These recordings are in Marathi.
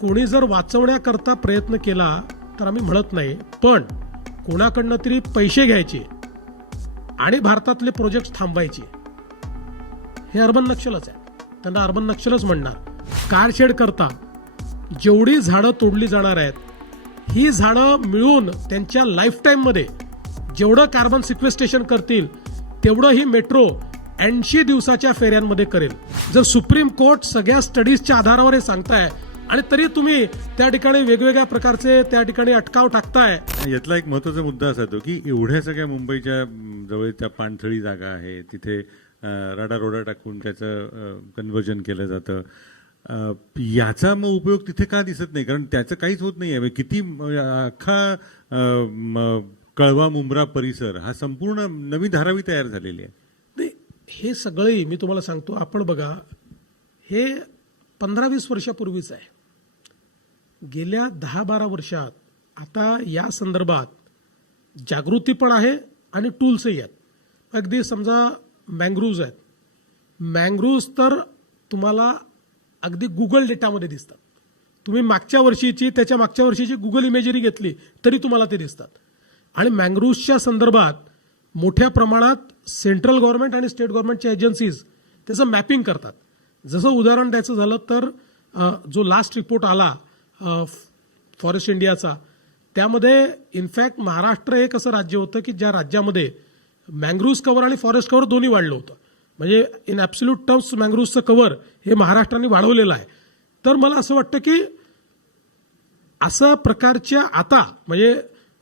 कोणी जर वाचवण्याकरता प्रयत्न केला तर आम्ही म्हणत नाही पण कोणाकडनं तरी पैसे घ्यायचे आणि भारतातले प्रोजेक्ट थांबायचे हे अर्बन नक्षलच आहे. त्यांना अर्बन नक्षलच म्हणणार. कारशेड करता जेवढी झाडं तोडली जाणार आहेत ही झाडं मिळून त्यांच्या लाईफटाईममध्ये जेवढं कार्बन सिक्वेस्टेशन करतील तेवढं ही मेट्रो ऐंशी दिवसाच्या फेऱ्यांमध्ये करेल. जर सुप्रीम कोर्ट सगळ्या स्टडीजच्या आधारावर हे सांगताय आणि तरी तुम्ही त्या ठिकाणी वेगवेगळ्या प्रकारचे त्या ठिकाणी अटकाव टाकताय. यातला एक महत्त्वाचा मुद्दा असा येतो की एवढ्या सगळ्या मुंबईच्या जवळच्या पाणथळी जागा आहे तिथे राडारोडा टाकून त्याचं कन्वर्जन केलं जातं. याचा मग उपयोग तिथे का दिसत नाही? कारण त्याचं काहीच होत नाही आहे किती म, अख्खा कळवा मुंब्रा परिसर हा संपूर्ण नवी धारावी तयार झालेली आहे. नाही हे सगळे मी तुम्हाला सांगतो. आपण बघा हे पंधरा वीस वर्षापूर्वीच आहे. गेल्या दहा बारा वर्षात आता या संदर्भात जागृती पण आहे आणि टूल्सही आहेत. अगदी समजा मँग्रूव्ज आहेत. मँग्रूव्ज तर तुम्हाला अगदी गुगल डेटामध्ये दिसतात. तुम्ही मागच्या वर्षीची त्याच्या मागच्या वर्षीची गुगल इमेजरी घेतली तरी तुम्हाला ते दिसतात. आणि मँग्रूव्सच्या संदर्भात मोठ्या प्रमाणात सेंट्रल गव्हर्नमेंट आणि स्टेट गव्हर्नमेंटच्या एजन्सीज त्याचं मॅपिंग करतात. जसं उदाहरण द्यायचं झालं तर जो लास्ट रिपोर्ट आला फॉरेस्ट इंडियाचा. त्यामध्ये इनफॅक्ट महाराष्ट्र एक असं राज्य होतं की ज्या राज्यामध्ये मँग्रूव्ज कवर आणि फॉरेस्ट कव्हर दोन्ही वाढलं होतं. म्हणजे इन ॲब्सल्यूट टर्म्स मँग्रूव्जचं कव्हर हे महाराष्ट्राने वाढवलेलं आहे. तर मला असं वाटतं की असा प्रकारच्या आता म्हणजे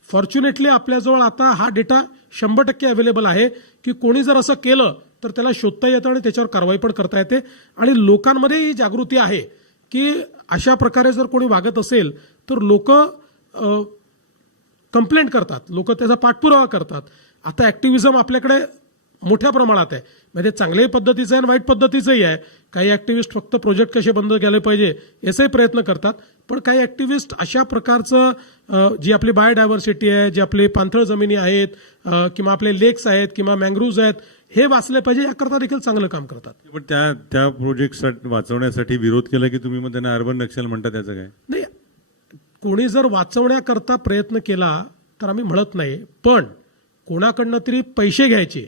फॉर्च्युनेटली आपल्याजवळ आता हा डेटा शंभर टक्के अवेलेबल आहे की कोणी जर असं केलं तर त्याला शोधता येतं आणि त्याच्यावर कारवाई पण करता येते. आणि लोकांमध्ये ही जागृती आहे की अशा प्रकारे जर कोणी वागत असेल तर लोक कंप्लेंट करतात. लोक त्याचा पाठपुरावा करतात. आता ॲक्टिव्हिजम आपल्याकडे मोठ्या प्रमाणात आहे. म्हणजे चांगल्याही पद्धतीचं आहे आणि वाईट पद्धतीचंही आहे. काही ॲक्टिव्हिस्ट फक्त प्रोजेक्ट कसे बंद केले पाहिजे याचाही प्रयत्न करतात. पण काही ॲक्टिव्हिस्ट अशा प्रकारचं जी आपली बायोडायव्हर्सिटी आहे जी आपली पाणथळ जमिनी आहेत किंवा आपले लेक्स आहेत किंवा मँग्रूव्ज आहेत हे वाचले पाहिजे याकरता देखील चांगलं काम करतात. पण त्या त्या प्रोजेक्ट वाचवण्यासाठी विरोध केला की तुम्ही मग त्यांना अर्बन नक्षल म्हणता त्याचं काय? नाही कोणी जर वाचवण्याकरता प्रयत्न केला तर आम्ही म्हणत नाही. पण कोणाकडनं तरी पैसे घ्यायचे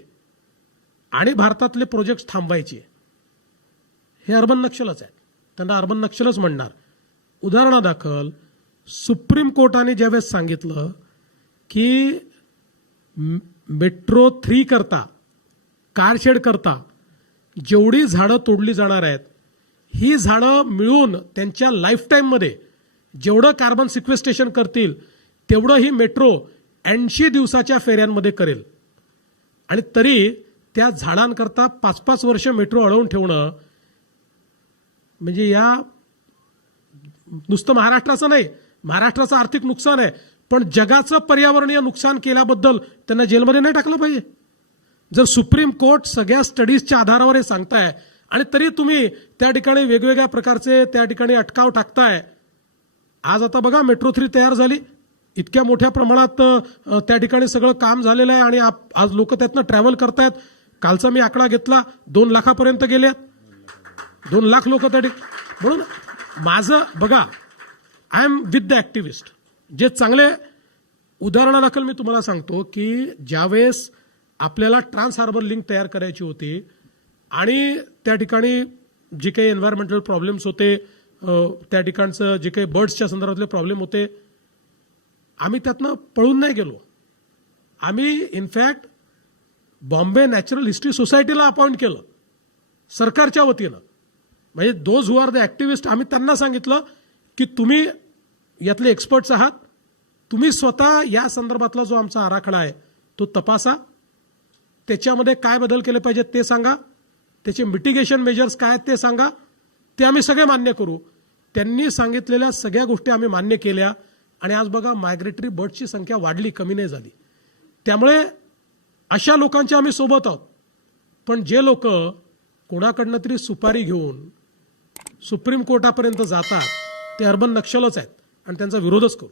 आणि भारतातले प्रोजेक्ट थांबायचे हे अर्बन नक्षलच आहे त्यांना अर्बन नक्षलच म्हणणार. उदाहरणादाखल सुप्रीम कोर्टाने ज्यावेळेस सांगितलं की मेट्रो थ्री करता कारशेड करता जेवढी झाडं तोडली जाणार आहेत ही झाडं मिळून त्यांच्या लाईफटाईममध्ये जेवढं कार्बन सिक्वेस्टेशन करतील तेवढं ही मेट्रो ऐंशी दिवसाच्या फेऱ्यांमध्ये करेल. आणि तरी त्या झाडांकरता पाच पाच वर्ष मेट्रो अडवून ठेवणं म्हणजे या नुसतं महाराष्ट्राचं नाही महाराष्ट्राचं आर्थिक नुकसान आहे पण जगाचं पर्यावरणीय नुकसान केल्याबद्दल त्यांना जेलमध्ये नाही टाकलं पाहिजे. जर सुप्रीम कोर्ट सगळ्या स्टडीजच्या आधारावर हे सांगताय आणि तरी तुम्ही त्या ठिकाणी वेगवेगळ्या प्रकारचे त्या ठिकाणी अटकाव टाकताय आज आता बघा मेट्रो थ्री तयार झाली. इतक्या मोठ्या प्रमाणात त्या ठिकाणी सगळं काम झालेलं आहे आणि आज लोक त्यातनं ट्रॅव्हल करतायत. कालचा मी आकडा घेतला दोन लाखापर्यंत गेले दोन लाख लोक त्या ठिक- म्हणून माझं बघा I am with the activist जे चांगले उदाहरणादाखल मी तुम्हाला सांगतो की ज्यावेळेस आपल्याला ट्रान्स हार्बर लिंक तयार करायची होती. आणि त्या ठिकाणी जे काही एन्व्हायरमेंटल प्रॉब्लेम्स होते त्या ठिकाणचं जे काही बर्ड्सच्या संदर्भातले प्रॉब्लेम होते आम्ही त्यातनं पळून नाही गेलो. आम्ही in fact Bombay natural history सोसायटीला अपॉइंट केलं सरकारच्या वतीनं. म्हणजे those who are the activist आम्ही त्यांना सांगितलं की तुम्ही यातले एक्सपर्ट्स आहात तुम्ही स्वतः या संदर्भातला जो आमचा आराखडा आहे तो तपासा. त्याच्यामध्ये काय बदल केले पाहिजेत ते सांगा. त्याचे मिटिगेशन मेजर्स काय आहेत ते सांगा. ते आम्ही सगळे मान्य करू. त्यांनी सांगितलेल्या सगळ्या गोष्टी आम्ही मान्य केल्या. आणि आज बघा मायग्रेटरी बर्डची संख्या वाढली कमी नाही झाली. त्यामुळे अशा लोकांच्या आम्ही सोबत आहोत. पण जे लोक कोणाकडनं तरी सुपारी घेऊन सुप्रीम कोर्टापर्यंत जातात ते अर्बन नक्षलच आहेत. आणि त्यांचा विरोधच करू.